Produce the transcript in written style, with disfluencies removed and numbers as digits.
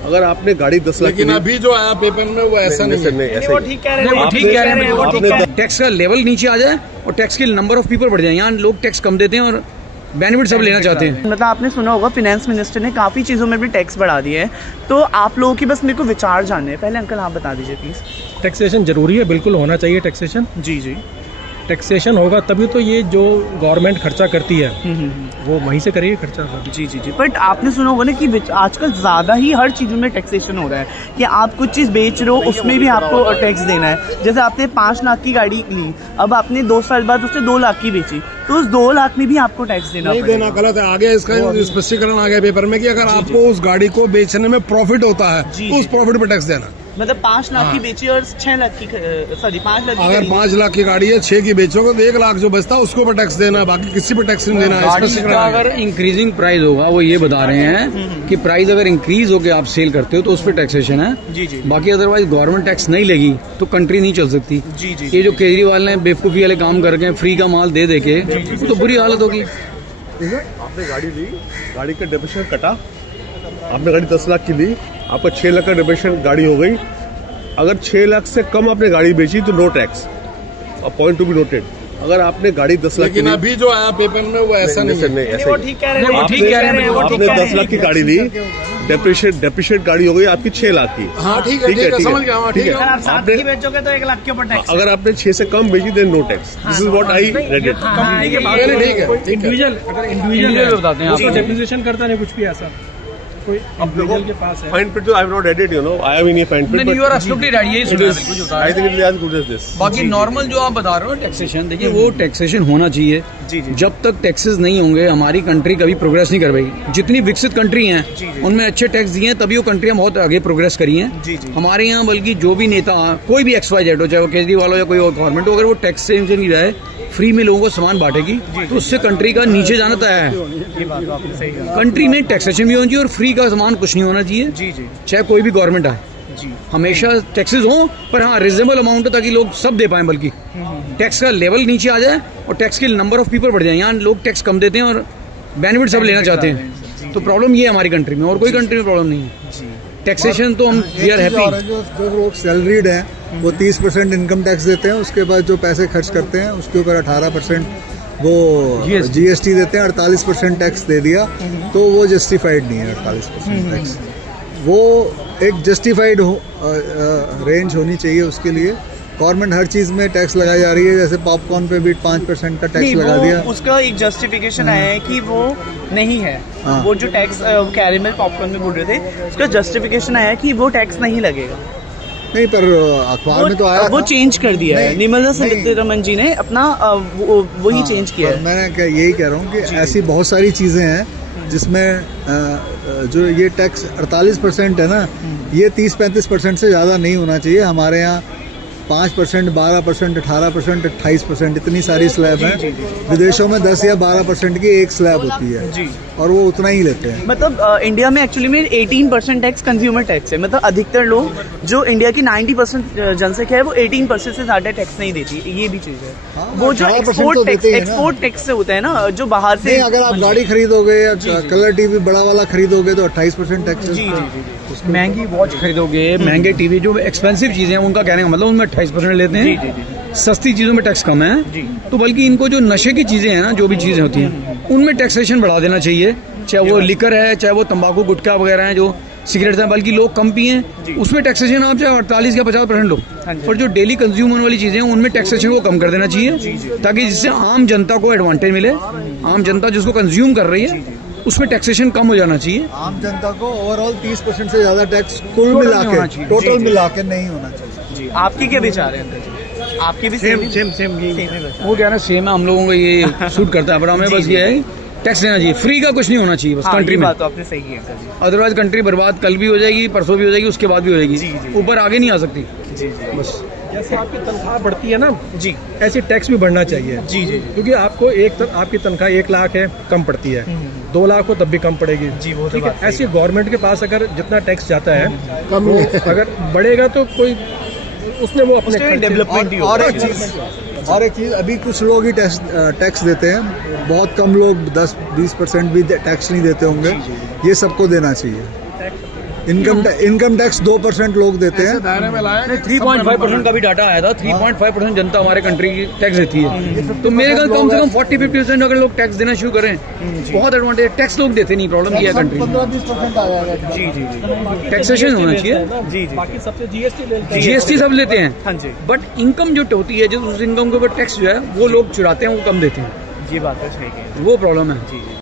अगर आपने गाड़ी 10 लाख, लेकिन अभी जो आया पेपर में वो ऐसा नहीं है। वो ठीक कह रहे हैं। टैक्स का लेवल नीचे आ जाए और टैक्स के नंबर ऑफ पीपल बढ़ जाए। यहाँ लोग टैक्स कम देते हैं और बेनिफिट सब लेना चाहते हैं। मतलब आपने सुना होगा फाइनेंस मिनिस्टर ने काफ़ी चीज़ों में भी टैक्स बढ़ा दिए हैं, तो आप लोगों की बस मेरे को विचार जानने हैं। पहले अंकल आप बता दीजिए प्लीज़। टैक्सेशन जरूरी है, बिल्कुल होना चाहिए टैक्सेशन। जी जी, टैक्सेशन होगा तभी तो ये जो गवर्नमेंट खर्चा करती है वो वहीं से करेगी खर्चा। जी जी जी। बट आपने सुना होगा ना कि आजकल ज़्यादा ही हर चीज़ में टैक्सेशन हो रहा है कि आप कुछ चीज़ बेच रहे हो उसमें भी आपको टैक्स देना है। जैसे आपने 5 लाख की गाड़ी ली, अब आपने 2 साल बाद उससे 2 लाख की बेची, तो उस 2 लाख में भी आपको टैक्स देना देना गलत है। आगे इसका स्पष्टीकरण आ गया पेपर में कि अगर आपको उस गाड़ी को बेचने में प्रॉफिट होता है तो उस प्रॉफिट पे टैक्स देना। मतलब 5 लाख की बेची और 6 लाख की, सॉरी 5 लाख की, अगर 5 लाख की गाड़ी है 6 की बेचोगे तो 1 लाख जो बचता है उसको पर टैक्स देना, बाकी किसी पर टैक्स नहीं देना। गाड़ी का अगर इंक्रीजिंग प्राइस होगा, वो ये बता रहे हैं कि प्राइस अगर इंक्रीज होकर आप सेल करते हो तो उस पर टैक्सेशन है। जी जी। बाकी अदरवाइज गवर्नमेंट टैक्स नहीं लेगी तो कंट्री नहीं चल सकती। जी जी। ये जो केजरीवाल ने बेवकूफ़ी वाले काम करके फ्री का माल दे दे के तो बुरी हालत होगी। आपने गाड़ी ली, गाड़ी का डेप्रिसिएशन कटा, आपने गाड़ी 10 लाख की ली, आपका 6 लाख का डेप्रिसिएशन गाड़ी हो गई। अगर 6 लाख से कम आपने गाड़ी बेची तो no tax. Point to be noted. अगर आपने गाड़ी 10 लाख, लेकिन अभी जो आया पेपर में वो ऐसा नहीं है। वो ठीक कह रहे हैं। आपने 10 लाख की गाड़ी ली, डेप्रिशिएट गाड़ी हो गई आपकी 6 लाख की। हाँ ठीक है, समझ गया। हाँ ठीक है। आप 7 की बेचोगे तो 1 लाख के ऊपर टैक्स। अगर आपने 6 से कम बेची then no tax. This is what I read it. Individual अगर इंडिविजुअल बताते हैं आपको डेप्रिसिएशन करता नहीं कुछ भी ऐसा कोई इंडिविजुअल के पास है। Fine print I have not read it, you know, I have in fine print. नहीं, यू आर एब्सोल्युटली राइट, यही सुना है कुछ होता है। I think it is as good as this. बाकी नॉर्मल जो आप बता रहे हो टैक्सेशन, देखिए वो टैक्सेशन होना चाहिए। जी जी। जब तक टैक्सेस नहीं होंगे हमारी कंट्री कभी प्रोग्रेस नहीं कर पाएगी। जितनी विकसित कंट्री हैं उनमें अच्छे टैक्स दिए हैं तभी वो कंट्रियां बहुत आगे प्रोग्रेस करी हैं। जी जी। हमारे यहाँ बल्कि जो भी नेता कोई भी XYZ हो, चाहे वो केजरीवाल हो या कोई और गवर्नमेंट हो, अगर वो टैक्स से नहीं जाए, फ्री में लोगों को सामान बांटेगी तो उससे कंट्री का नीचे जाना तय है। कंट्री में टैक्सेशन भी होनी चाहिए और फ्री का सामान कुछ नहीं होना चाहिए। जी जी। चाहे कोई भी गवर्नमेंट आए, जी। हमेशा टैक्सेस हो पर हाँ रिजनेबल अमाउंट हो ताकि लोग सब दे पाएं। बल्कि टैक्स का लेवल नीचे आ जाए और टैक्स के नंबर ऑफ पीपल बढ़ जाए। यहाँ लोग टैक्स कम देते हैं और बेनिफिट सब लेना चाहते हैं। तो प्रॉब्लम ये है हमारी कंट्री में, और कोई कंट्री में प्रॉब्लम नहीं है। टैक्सेशन तो हम वी आर हैप्पी। जो लोग सैलरीड हैं वो 30% इनकम टैक्स देते हैं, उसके बाद जो पैसे खर्च करते हैं उसके ऊपर 18% वो GST देते हैं। 48% टैक्स दे दिया तो वो जस्टिफाइड नहीं है। 48% टैक्स वो एक जस्टिफाइड रेंज होनी चाहिए उसके लिए। गवर्नमेंट हर चीज़ में टैक्स लगाई जा रही है, जैसे पॉपकॉर्न पे भी 5% का टैक्स लगा दिया। उसका एक जस्टिफिकेशन आया है कि वो नहीं है। हाँ। वो जो टैक्स कैरेमल पॉपकॉर्न में बोल रहे थे, उसका जस्टिफिकेशन आया कि वो टैक्स नहीं लगेगा। नहीं, पर अखबार में तो आया वो चेंज कर दिया है। निर्मला सीतारमण जी ने अपना वही चेंज किया है। मैंने यही कह रहा हूँ कि ऐसी बहुत सारी चीज़ें हैं जिसमें जो ये टैक्स 48% है ना, ये 30-35% से ज़्यादा नहीं होना चाहिए। हमारे यहाँ 5%, 12%, 18%, 28% इतनी सारी स्लैब हैं। विदेशों में 10 या 12% की एक स्लैब होती है जी, और वो उतना ही लेते हैं। मतलब इंडिया में एक्चुअली में 18% टैक्स कंज्यूमर टैक्स है। मतलब अधिकतर लोग, जो इंडिया की 90% जनसंख्या है, वो 18% से ज़्यादा टैक्स नहीं देती। ये भी चीज़ है। हाँ, वो जो एक्सपोर्ट टैक्स से होता है ना, जो बाहर से। अगर आप गाड़ी खरीदोगे या कलर TV बड़ा वाला खरीदोगे तो 28% टैक्स है। जी। महंगी वॉच खरीदोगे, महंगे टीवी, जो एक्सपेंसिव चीजें हैं उनका कहने का मतलब उनमें 28% लेते हैं। सस्ती चीजों में टैक्स कम है। तो बल्कि इनको जो नशे की चीजें हैं ना, जो भी चीजें होती हैं, उनमें टैक्सेशन बढ़ा देना चाहिए। चाहे वो लिकर है, चाहे वो तंबाकू गुटखा वगैरह है, जो सिगरेट्स हैं, बल्कि लोग कम पिए, उसमें टैक्सेशन आप चाहे 48 या 50% लो। पर जो डेली कंज्यूमर वाली चीजें हैं उनमें टैक्सेशन को कम कर देना चाहिए, ताकि जिससे आम जनता को एडवांटेज मिले। आम जनता जिसको कंज्यूम कर रही है उसमें टैक्सेशन कम हो जाना चाहिए। आम जनता को ओवरऑल 30% से ज्यादा टैक्स कुल मिला के, टोटल मिला के नहीं होना चाहिए। जी, आपकी क्या विचार है अंकल? आपकी भी सेम वो क्या है, सेम है। हम लोगों को ये सूट करता है, पर हमें बस ये है टैक्स देना चाहिए, फ्री का कुछ नहीं होना चाहिए बस। कंट्री में तो आपने सही किया सर। अदरवाइज कंट्री बर्बाद कल भी हो जाएगी, परसों भी हो जाएगी, उसके बाद भी हो जाएगी, ऊपर आगे नहीं आ सकती। जी बस जैसे आपकी तनख्वाह बढ़ती है ना जी, ऐसे टैक्स भी बढ़ना चाहिए। जी जी। क्योंकि आपको आपकी तनख्वाह 1 लाख है, कम पड़ती है, 2 लाख हो तब भी कम पड़ेगी जी। वो ठीक है। ऐसे गवर्नमेंट के पास अगर जितना टैक्स जाता है कम अगर बढ़ेगा तो कोई उसमें वो अपने डेवलपमेंट। और एक चीज़ अभी कुछ लोग ही टैक्स देते हैं, बहुत कम लोग 10-20% भी टैक्स नहीं देते होंगे। ये सबको देना चाहिए। इनकम टैक्स 2% लोग देते हैं। दायरे में लाया 3.5% का भी डाटा आया था। 3.5% जनता हमारे कंट्री की टैक्स देती है। तो मेरे ख्याल कम से कम 40-50% अगर लोग टैक्स देना शुरू करें, बहुत एडवांटेज। टैक्स लोग देते नहीं, प्रॉब्लम ये है कंट्री। 15-20% आ जाएगा। जी जी जी टैक्सेशन होना चाहिए। जी जी बाकी सबसे जीएसटी जीएसटी सब लेते हैं, हाँ जी, बट इनकम जो होती है, जो उस इनकम के ऊपर टैक्स जो है वो लोग चुराते हैं, वो कम देते हैं। ये बात है सही है। वो प्रॉब्लम है। जी जी।